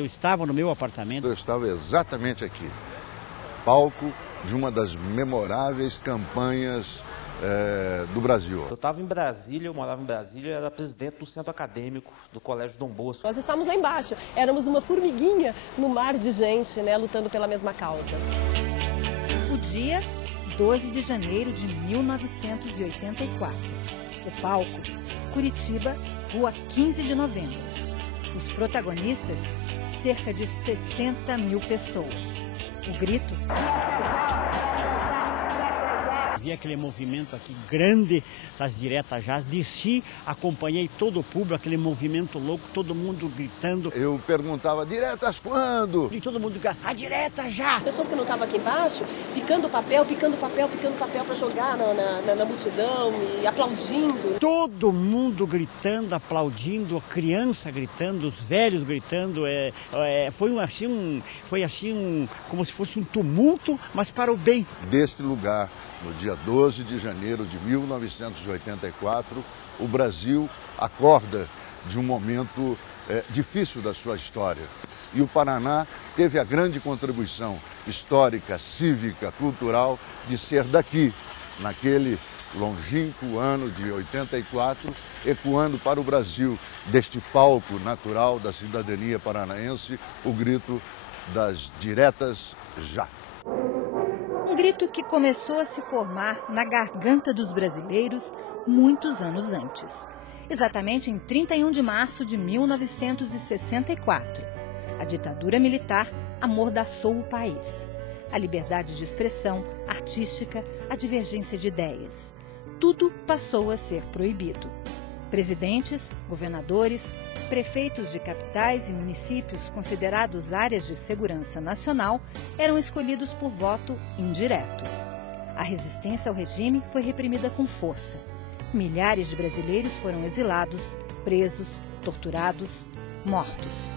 Eu estava no meu apartamento. Eu estava exatamente aqui, palco de uma das memoráveis campanhas do Brasil. Eu estava em Brasília, eu morava em Brasília, era presidente do centro acadêmico do Colégio Dom Bosco. Nós estávamos lá embaixo, éramos uma formiguinha no mar de gente, né, lutando pela mesma causa. O dia, 12 de janeiro de 1984. O palco, Curitiba, Rua 15 de Novembro. Os protagonistas, cerca de 60 mil pessoas. O grito... Vi aquele movimento aqui grande das diretas já, desci, acompanhei todo o público, aquele movimento louco, todo mundo gritando. Eu perguntava, diretas quando? E todo mundo gritando, a direta já! As pessoas que não estavam aqui embaixo, picando papel para jogar na multidão e aplaudindo. Todo mundo gritando, aplaudindo, a criança gritando, os velhos gritando. Foi assim como se fosse um tumulto, mas para o bem. Deste lugar, no dia 12 de janeiro de 1984, o Brasil acorda de um momento difícil da sua história. E o Paraná teve a grande contribuição histórica, cívica, cultural de ser daqui, naquele longínquo ano de 84, ecoando para o Brasil, deste palco natural da cidadania paranaense, o grito das diretas já. Um grito que começou a se formar na garganta dos brasileiros muitos anos antes. Exatamente em 31 de março de 1964. A ditadura militar amordaçou o país. A liberdade de expressão artística, a divergência de ideias. Tudo passou a ser proibido. Presidentes, governadores, prefeitos de capitais e municípios considerados áreas de segurança nacional eram escolhidos por voto indireto. A resistência ao regime foi reprimida com força. Milhares de brasileiros foram exilados, presos, torturados, mortos.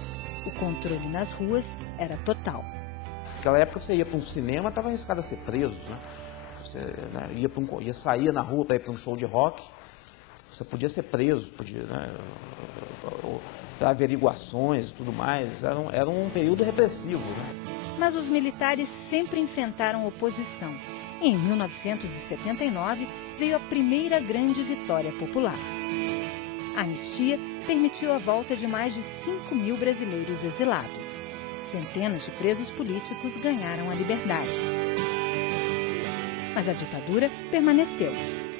O controle nas ruas era total. Naquela época você ia para um cinema, estava arriscado a ser preso, né? Você ia sair na rua para ir para um show de rock, você podia ser preso, para averiguações e tudo mais. Era um período repressivo, né? Mas os militares sempre enfrentaram oposição. E em 1979 veio a primeira grande vitória popular. A anistia permitiu a volta de mais de 5 mil brasileiros exilados. Centenas de presos políticos ganharam a liberdade. Mas a ditadura permaneceu.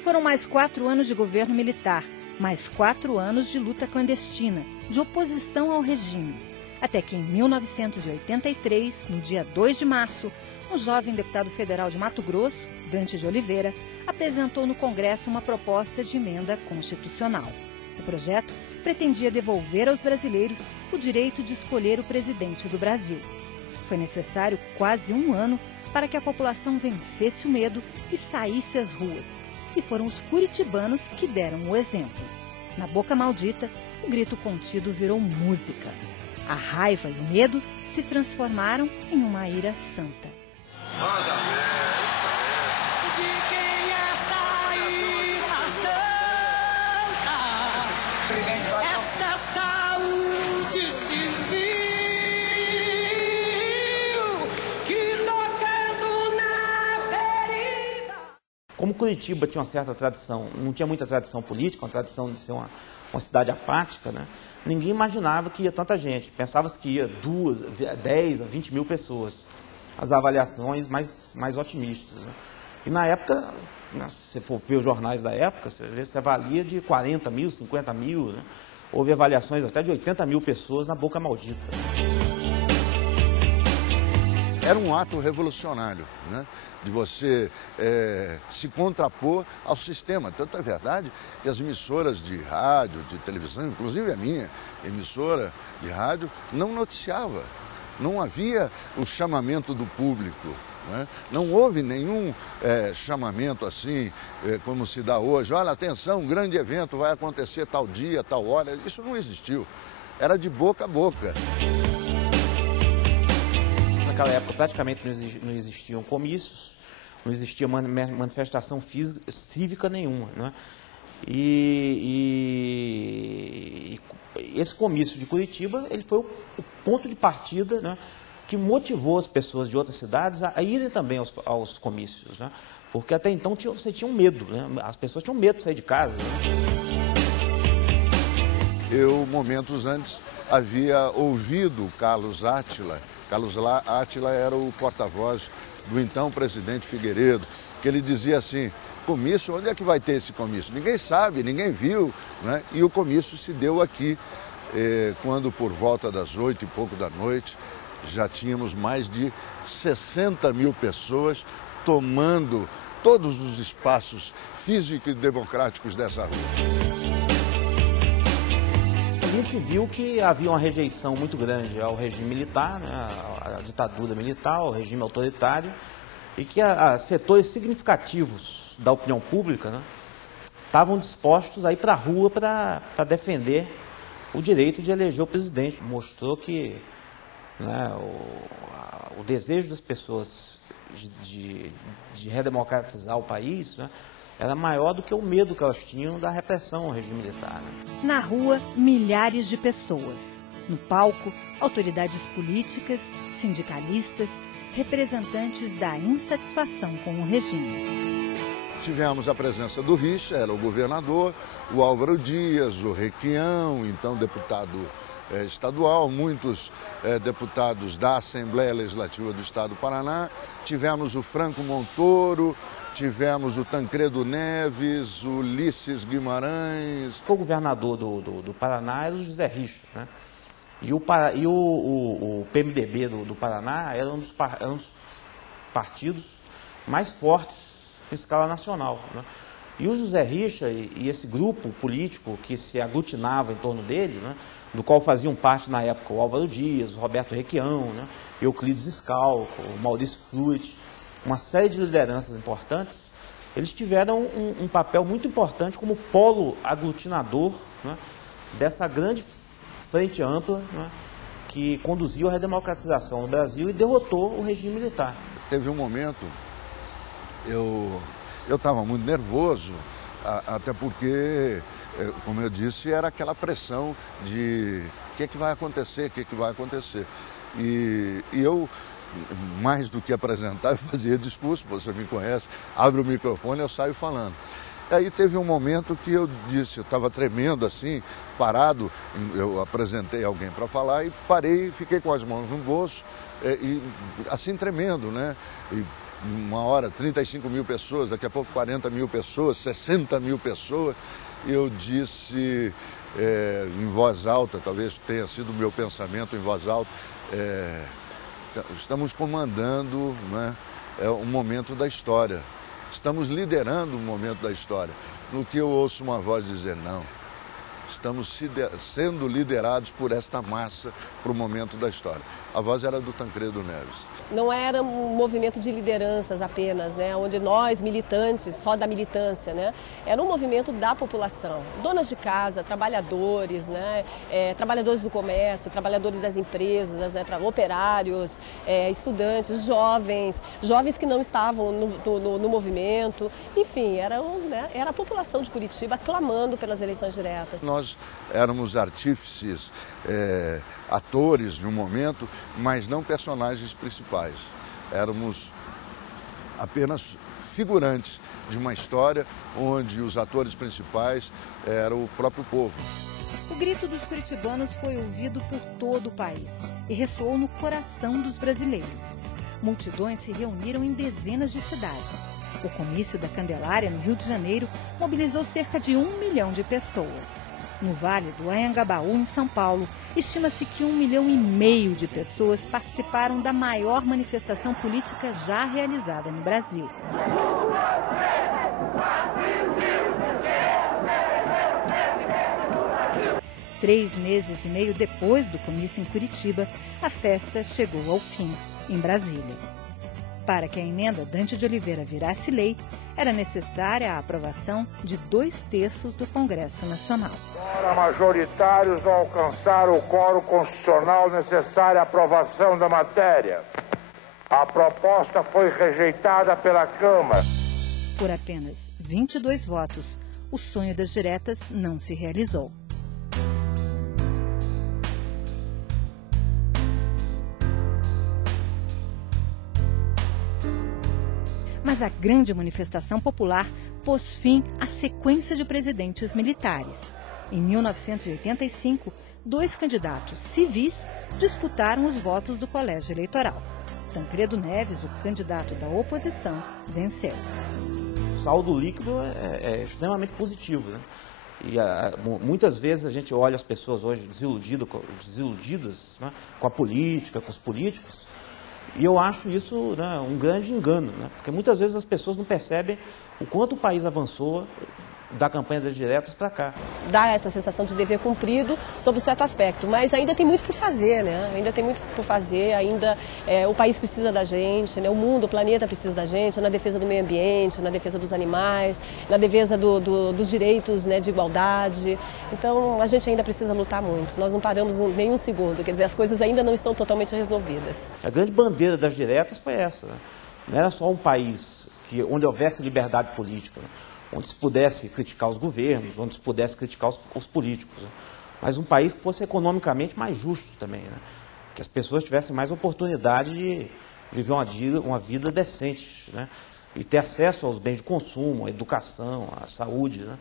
Foram mais 4 anos de governo militar, mais 4 anos de luta clandestina, de oposição ao regime. Até que em 1983, no dia 2 de março, um jovem deputado federal de Mato Grosso, Dante de Oliveira, apresentou no Congresso uma proposta de emenda constitucional. O projeto pretendia devolver aos brasileiros o direito de escolher o presidente do Brasil. Foi necessário quase 1 ano para que a população vencesse o medo e saísse às ruas. E foram os curitibanos que deram o exemplo. Na Boca Maldita, o grito contido virou música. A raiva e o medo se transformaram em uma ira santa. Como Curitiba tinha uma certa tradição, não tinha muita tradição política, uma tradição de ser uma cidade apática, né? Ninguém imaginava que ia tanta gente. Pensava-se que ia 10 a 20 mil pessoas. As avaliações mais otimistas, né? E na época, né, se você for ver os jornais da época, você avalia de 40 mil, 50 mil, né? Houve avaliações até de 80 mil pessoas na Boca Maldita. Era um ato revolucionário, né? De você se contrapor ao sistema. Tanto é verdade que as emissoras de rádio, de televisão, inclusive a minha emissora de rádio, não noticiava. Não havia o chamamento do público, né? Não houve nenhum chamamento assim, como se dá hoje. Olha, atenção, um grande evento vai acontecer tal dia, tal hora. Isso não existiu. Era de boca a boca. Naquela época praticamente não existiam comícios, não existia manifestação cívica nenhuma, né? E Esse comício de Curitiba, ele foi o ponto de partida, né, que motivou as pessoas de outras cidades a irem também aos comícios, né, porque até então você tinha um medo, né, as pessoas tinham medo de sair de casa. Eu, momentos antes, havia ouvido Carlos Átila. Carlos Átila era o porta-voz do então presidente Figueiredo, que ele dizia assim: comício, onde é que vai ter esse comício? Ninguém sabe, ninguém viu, né? E o comício se deu aqui, quando por volta das 8 e pouco da noite, já tínhamos mais de 60 mil pessoas tomando todos os espaços físicos e democráticos dessa rua. Ali se viu que havia uma rejeição muito grande ao regime militar, né, à ditadura militar, ao regime autoritário, e que setores significativos da opinião pública, né, estavam dispostos a ir para a rua para defender o direito de eleger o presidente. Mostrou que, né, o desejo das pessoas de redemocratizar o país, né, era maior do que o medo que elas tinham da repressão ao regime militar. Né? Na rua, milhares de pessoas. No palco, autoridades políticas, sindicalistas, representantes da insatisfação com o regime. Tivemos a presença do Richa, era o governador, o Álvaro Dias, o Requião, então deputado estadual, muitos deputados da Assembleia Legislativa do Estado do Paraná. Tivemos o Franco Montoro, tivemos o Tancredo Neves, o Ulisses Guimarães. O governador do Paraná era o José Richa, né? E o PMDB do Paraná era um dos partidos mais fortes em escala nacional, né? E o José Richa e esse grupo político que se aglutinava em torno dele, né, do qual faziam parte na época o Álvaro Dias, o Roberto Requião, né, Euclides Scalco, o Maurício Fluit, uma série de lideranças importantes, eles tiveram um papel muito importante como polo aglutinador, né, dessa grande frente ampla, né, que conduziu à redemocratização no Brasil e derrotou o regime militar. Teve um momento, eu estava muito nervoso, até porque, como eu disse, era aquela pressão de o que vai acontecer, o que vai acontecer. E eu, mais do que apresentar, eu fazia discurso, você me conhece, abre o microfone e eu saio falando. Aí teve um momento que eu disse, eu estava tremendo assim, parado, eu apresentei alguém para falar e parei, fiquei com as mãos no bolso, e assim tremendo, né? E, uma hora, 35 mil pessoas, daqui a pouco 40 mil pessoas, 60 mil pessoas. E eu disse em voz alta, talvez tenha sido o meu pensamento em voz alta, estamos comandando, né, um momento da história. Estamos liderando um momento da história. No que eu ouço uma voz dizer, não, estamos sendo liderados por esta massa para o momento da história. A voz era do Tancredo Neves. Não era um movimento de lideranças apenas, né, onde nós, militantes, só da militância, né, era um movimento da população, donas de casa, trabalhadores, né, trabalhadores do comércio, trabalhadores das empresas, né, operários, estudantes, jovens que não estavam no movimento, enfim, era a população de Curitiba clamando pelas eleições diretas. Nós éramos artífices, atores de um momento, mas não personagens principais. Éramos apenas figurantes de uma história onde os atores principais eram o próprio povo. O grito dos curitibanos foi ouvido por todo o país e ressoou no coração dos brasileiros. Multidões se reuniram em dezenas de cidades. O comício da Candelária, no Rio de Janeiro, mobilizou cerca de 1 milhão de pessoas. No Vale do Anhangabaú, em São Paulo, estima-se que 1,5 milhão de pessoas participaram da maior manifestação política já realizada no Brasil. 3 meses e meio depois do comício em Curitiba, a festa chegou ao fim, em Brasília. Para que a emenda Dante de Oliveira virasse lei, era necessária a aprovação de 2/3 do Congresso Nacional. Para majoritários não alcançaram o quórum constitucional necessário à aprovação da matéria. A proposta foi rejeitada pela Câmara. Por apenas 22 votos, o sonho das diretas não se realizou. Mas a grande manifestação popular pôs fim à sequência de presidentes militares. Em 1985, 2 candidatos civis disputaram os votos do colégio eleitoral. Tancredo Neves, o candidato da oposição, venceu. O saldo líquido é extremamente positivo, né? E muitas vezes a gente olha as pessoas hoje desiludidas, né, com a política, com os políticos, e eu acho isso, né, um grande engano, né? Porque muitas vezes as pessoas não percebem o quanto o país avançou da campanha das diretas para cá. Dá essa sensação de dever cumprido sob certo aspecto, mas ainda tem muito por fazer, né? Ainda tem muito por fazer, ainda o país precisa da gente, né? O mundo, o planeta precisa da gente, na defesa do meio ambiente, na defesa dos animais, na defesa dos direitos, né, de igualdade. Então, a gente ainda precisa lutar muito. Nós não paramos nem um segundo, quer dizer, as coisas ainda não estão totalmente resolvidas. A grande bandeira das diretas foi essa, né? Não era só um país onde houvesse liberdade política, né? Onde se pudesse criticar os governos, onde se pudesse criticar os políticos, né? Mas um país que fosse economicamente mais justo também, né? Que as pessoas tivessem mais oportunidade de viver uma vida decente, né? E ter acesso aos bens de consumo, à educação, à saúde, né?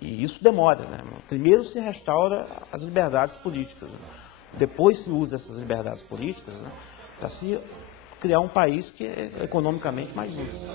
E isso demora, né? Primeiro se restaura as liberdades políticas, né? Depois se usa essas liberdades políticas, né, para se criar um país que é economicamente mais justo.